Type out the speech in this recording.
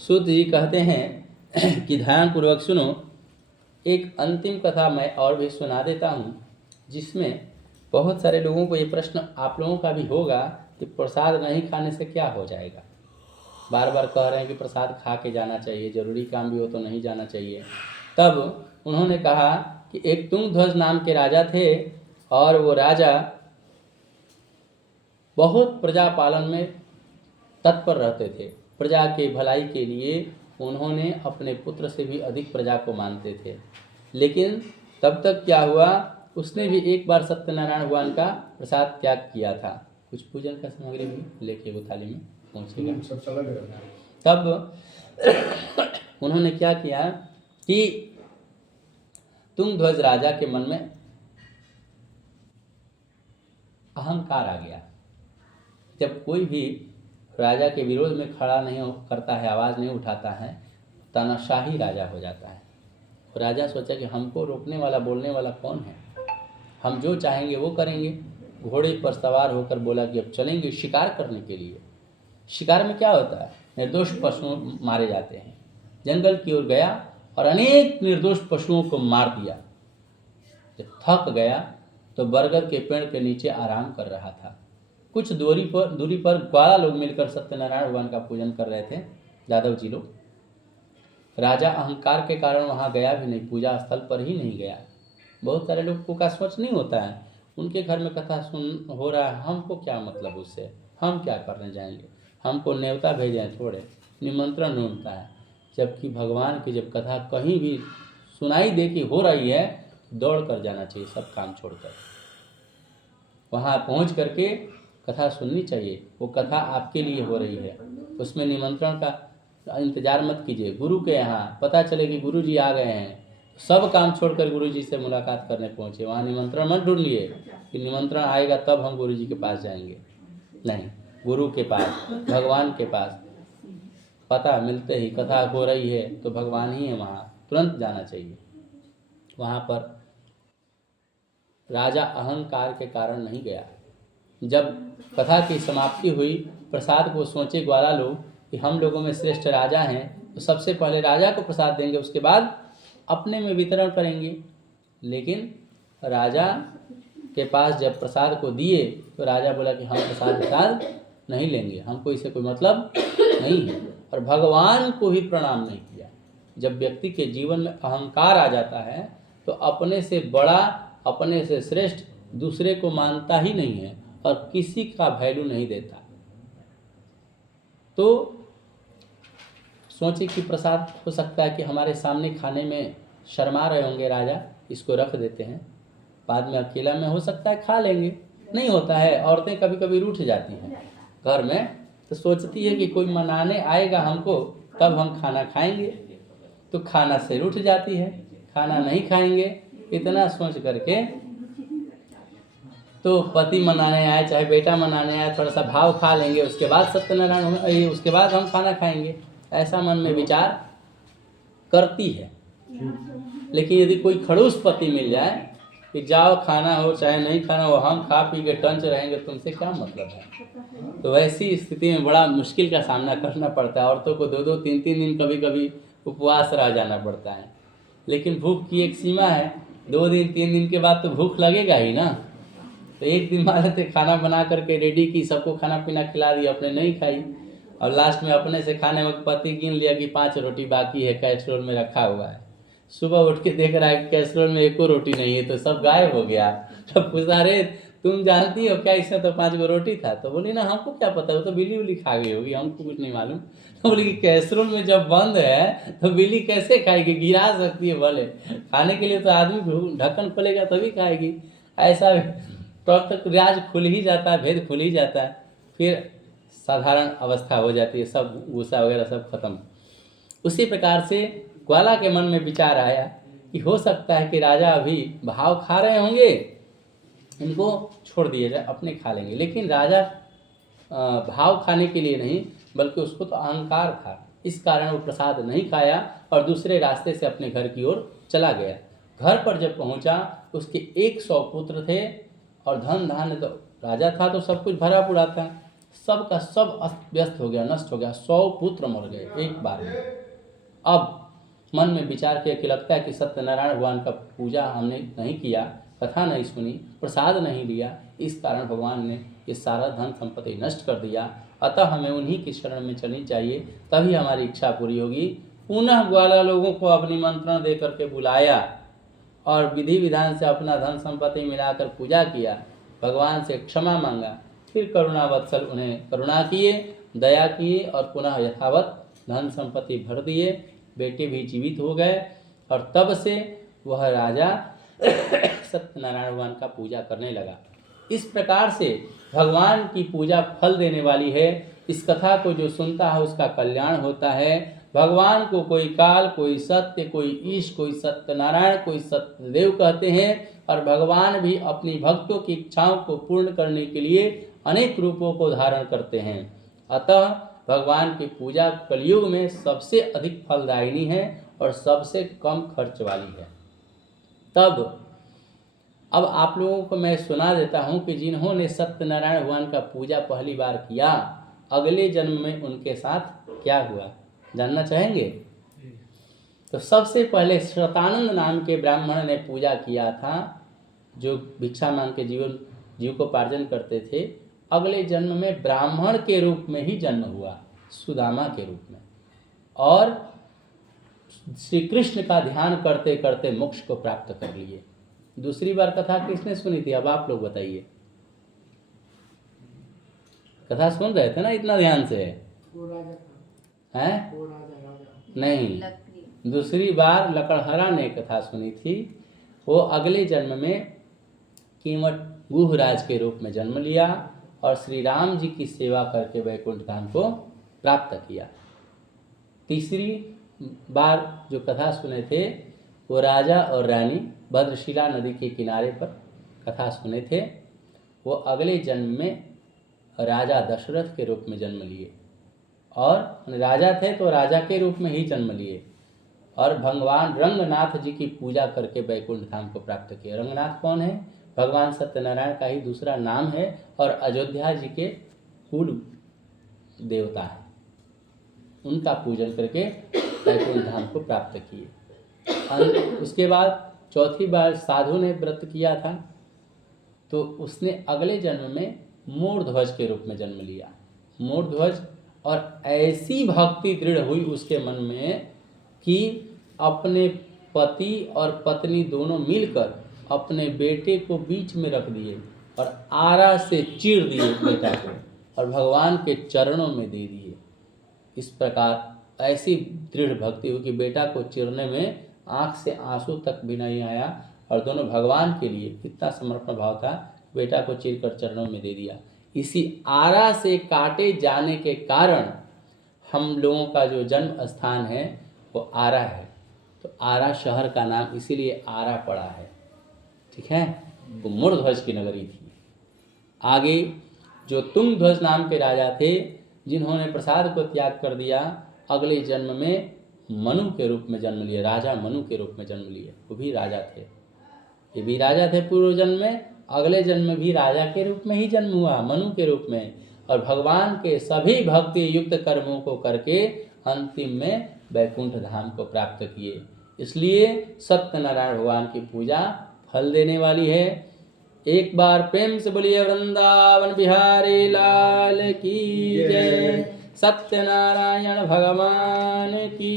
सूत जी कहते हैं कि ध्यानपूर्वक सुनो, एक अंतिम कथा मैं और भी सुना देता हूँ, जिसमें बहुत सारे लोगों को ये प्रश्न आप लोगों का भी होगा कि प्रसाद नहीं खाने से क्या हो जाएगा। बार बार कह रहे हैं कि प्रसाद खा के जाना चाहिए, जरूरी काम भी हो तो नहीं जाना चाहिए। तब उन्होंने कहा कि एक तुंगध्वज नाम के राजा थे, और वो राजा बहुत प्रजा पालन में तत्पर रहते थे। प्रजा के भलाई के लिए उन्होंने अपने पुत्र से भी अधिक प्रजा को मानते थे। लेकिन तब तक क्या हुआ, उसने भी एक बार सत्यनारायण भगवान का प्रसाद त्याग किया था। कुछ पूजन का सामग्री भी लेके वो थाली में पहुँचेगा। तब उन्होंने क्या किया कि तुंगध्वज राजा के मन में अहंकार आ गया। जब कोई भी राजा के विरोध में खड़ा नहीं करता है, आवाज़ नहीं उठाता है, तानाशाही राजा हो जाता है। राजा सोचा कि हमको रोकने वाला, बोलने वाला कौन है, हम जो चाहेंगे वो करेंगे। घोड़े पर सवार होकर बोला कि अब चलेंगे शिकार करने के लिए। शिकार में क्या होता है, निर्दोष पशु मारे जाते हैं। जंगल की ओर गया और अनेक निर्दोष पशुओं को मार दिया। जब थक गया तो बरगद के पेड़ के नीचे आराम कर रहा था। कुछ दूरी पर ग्वाला लोग मिलकर सत्यनारायण भगवान का पूजन कर रहे थे, यादव जी लोग। राजा अहंकार के कारण वहाँ गया भी नहीं, पूजा स्थल पर ही नहीं गया। बहुत सारे लोगों का सोच नहीं होता है, उनके घर में कथा सुन हो रहा है, हमको क्या मतलब उससे, हम क्या करने जाएंगे, हमको न्योता भेजें थोड़े, निमंत्रण ढूंढता है। जबकि भगवान की जब कथा कहीं भी सुनाई दे कि हो रही है, दौड़ कर जाना चाहिए, सब काम छोड़कर वहाँ पहुँच करके कथा सुननी चाहिए। वो कथा आपके लिए हो रही है, उसमें निमंत्रण का इंतजार मत कीजिए। गुरु के यहाँ पता चले कि गुरु जी आ गए हैं, सब काम छोड़कर गुरु जी से मुलाकात करने पहुँचे। वहाँ निमंत्रण मत ढूंढ लिए कि निमंत्रण आएगा तब हम गुरु जी के पास जाएंगे, नहीं, गुरु के पास, भगवान के पास पता मिलते ही कथा हो रही है तो भगवान ही है, वहाँ तुरंत जाना चाहिए। वहाँ पर राजा अहंकार के कारण नहीं गया। जब कथा की समाप्ति हुई, प्रसाद को सोचे ग्वाला लोग कि हम लोगों में श्रेष्ठ राजा हैं, तो सबसे पहले राजा को प्रसाद देंगे, उसके बाद अपने में वितरण करेंगे। लेकिन राजा के पास जब प्रसाद को दिए तो राजा बोला कि हम प्रसाद नहीं लेंगे, हमको इससे कोई मतलब नहीं है, और भगवान को भी प्रणाम नहीं किया। जब व्यक्ति के जीवन में अहंकार आ जाता है तो अपने से बड़ा, अपने से श्रेष्ठ दूसरे को मानता ही नहीं है और किसी का वैल्यू नहीं देता। तो सोचे कि प्रसाद हो सकता है कि हमारे सामने खाने में शर्मा रहे होंगे राजा, इसको रख देते हैं, बाद में अकेला में हो सकता है खा लेंगे। नहीं होता है, औरतें कभी कभी रूठ जाती हैं घर में, तो सोचती है कि कोई मनाने आएगा हमको तब हम खाना खाएंगे, तो खाना से रूठ जाती है, खाना नहीं खाएंगे। इतना सोच करके तो पति मनाने आए चाहे बेटा मनाने आए, थोड़ा सा भाव खा लेंगे, उसके बाद सत्यनारायण, उसके बाद हम खाना खाएंगे, ऐसा मन में विचार करती है। लेकिन यदि कोई खड़ूस पति मिल जाए कि जाओ खाना हो चाहे नहीं खाना हो, हम खा पी के टंच रहेंगे, तुमसे क्या मतलब है, तो वैसी स्थिति में बड़ा मुश्किल का सामना करना पड़ता है। औरतों को 2-2, 3-3 दिन कभी कभी उपवास रह जाना पड़ता है। लेकिन भूख की एक सीमा है, 2 दिन 3 दिन के बाद तो भूख लगेगा ही ना। तो एक दिन मारे थे खाना बना करके रेडी की, सबको खाना पीना खिला दिया, अपने नहीं खाई, और लास्ट में अपने से खाने वक्त पति गिन लिया कि 5 रोटी बाकी है, कैस्ट्रोल में रखा हुआ है। सुबह उठ के देख रहा है कैस्ट्रोल में 1 रोटी नहीं है, तो सब गायब हो गया। तब पूछा, अरे तुम जानती हो क्या, इसमें तो 5 रोटी था। तो बोली ना, हमको क्या पता, वो तो बिल्ली उली खा गई होगी, हमको कुछ नहीं मालूम। तो बोली कि कैस्ट्रोल में जब बंद है तो बिल्ली कैसे खाएगी, गिरा सकती है भले, खाने के लिए तो आदमी ढक्कन खोलेगा तभी खाएगी। ऐसा तब तक राज खुल ही जाता है, भेद खुल ही जाता है, फिर साधारण अवस्था हो जाती है, सब गुस्सा वगैरह सब खत्म। उसी प्रकार से ग्वाला के मन में विचार आया कि हो सकता है कि राजा अभी भाव खा रहे होंगे, इनको छोड़ दिए जाए, अपने खा लेंगे। लेकिन राजा भाव खाने के लिए नहीं, बल्कि उसको तो अहंकार था, इस कारण वो प्रसाद नहीं खाया और दूसरे रास्ते से अपने घर की ओर चला गया। घर पर जब पहुंचा, उसके 100 पुत्र थे और धन धान्य, तो राजा था तो सब कुछ भरा पूरा था। सब का सब अस्त व्यस्त हो गया, नष्ट हो गया, 100 पुत्र मर गए एक बार में। अब मन में विचार किया कि लगता है कि सत्यनारायण भगवान का पूजा हमने नहीं किया, कथा नहीं सुनी, प्रसाद नहीं लिया, इस कारण भगवान ने ये सारा धन संपत्ति नष्ट कर दिया। अतः हमें उन्हीं की शरण में चलनी चाहिए, तभी हमारी इच्छा पूरी होगी। पुनः ग्वाला लोगों को अपनी निमंत्रण दे करके बुलाया और विधि विधान से अपना धन संपत्ति मिलाकर पूजा किया, भगवान से क्षमा मांगा, फिर करुणावत्सल उन्हें करुणा किए, दया किए और पुनः यथावत धन संपत्ति भर दिए। बेटे भी जीवित हो गए और तब से वह राजा सत्यनारायण भगवान का पूजा करने लगा। इस प्रकार से भगवान की पूजा फल देने वाली है। इस कथा को जो सुनता है उसका कल्याण होता है। भगवान को कोई काल, कोई सत्य, कोई ईश, कोई सत्यनारायण, कोई सत्यदेव कहते हैं और भगवान भी अपनी भक्तों की इच्छाओं को पूर्ण करने के लिए अनेक रूपों को धारण करते हैं। अतः भगवान की पूजा कलयुग में सबसे अधिक फलदायिनी है और सबसे कम खर्च वाली है। तब अब आप लोगों को मैं सुना देता हूँ कि जिन्होंने सत्यनारायण भगवान का पूजा पहली बार किया, अगले जन्म में उनके साथ क्या हुआ, जानना चाहेंगे? तो सबसे पहले शतानंद नाम के ब्राह्मण ने पूजा किया था, जो भिक्षा मांग के जीविकोपार्जन करते थे। अगले जन्म में ब्राह्मण के रूप में ही जन्म हुआ, सुदामा के रूप में, और श्री कृष्ण का ध्यान करते करते मोक्ष को प्राप्त कर लिए। दूसरी बार कथा किसने सुनी थी? अब आप लोग बताइए। कथा सुन रहे थे ना इतना ध्यान से? हैं? नहीं, दूसरी बार लकड़हरा ने कथा सुनी थी। वो अगले जन्म में कीमठ गुहराज के रूप में जन्म लिया और श्री राम जी की सेवा करके वैकुंठ धाम को प्राप्त किया। तीसरी बार जो कथा सुने थे वो राजा और रानी भद्रशिला नदी के किनारे पर कथा सुने थे। वो अगले जन्म में राजा दशरथ के रूप में जन्म लिए, और राजा थे तो राजा के रूप में ही जन्म लिए, और भगवान रंगनाथ जी की पूजा करके वैकुंठ धाम को प्राप्त किया। रंगनाथ कौन है? भगवान सत्यनारायण का ही दूसरा नाम है और अयोध्या जी के कुल देवता है। उनका पूजन करके वैकुंठ धाम को प्राप्त किए। उसके बाद चौथी बार साधु ने व्रत किया था, तो उसने अगले जन्म में मोरध्वज के रूप में जन्म लिया। मोरध्वज, और ऐसी भक्ति दृढ़ हुई उसके मन में कि अपने पति और पत्नी दोनों मिलकर अपने बेटे को बीच में रख दिए और आरा से चीर दिए बेटा को और भगवान के चरणों में दे दिए। इस प्रकार ऐसी दृढ़ भक्ति हुई कि बेटा को चीरने में आँख से आंसू तक भी नहीं आया, और दोनों भगवान के लिए कितना समर्पण भाव था, बेटा को चीरकर चरणों में दे दिया। इसी आरा से काटे जाने के कारण हम लोगों का जो जन्म स्थान है वो आरा है, तो आरा शहर का नाम इसीलिए आरा पड़ा है। ठीक है, वो मोरध्वज की नगरी थी। आगे जो तुंगध्वज नाम के राजा थे, जिन्होंने प्रसाद को त्याग कर दिया, अगले जन्म में मनु के रूप में जन्म लिए, राजा मनु के रूप में जन्म लिए। वो भी राजा थे, ये भी राजा थे पूर्व जन्म में, अगले जन्म में भी राजा के रूप में ही जन्म हुआ, मनु के रूप में, और भगवान के सभी भक्ति युक्त कर्मों को करके अंतिम में वैकुंठ धाम को प्राप्त किए। इसलिए सत्यनारायण भगवान की पूजा फल देने वाली है। एक बार प्रेम से बोलिए वृंदावन बिहारी लाल की जय, सत्यनारायण भगवान की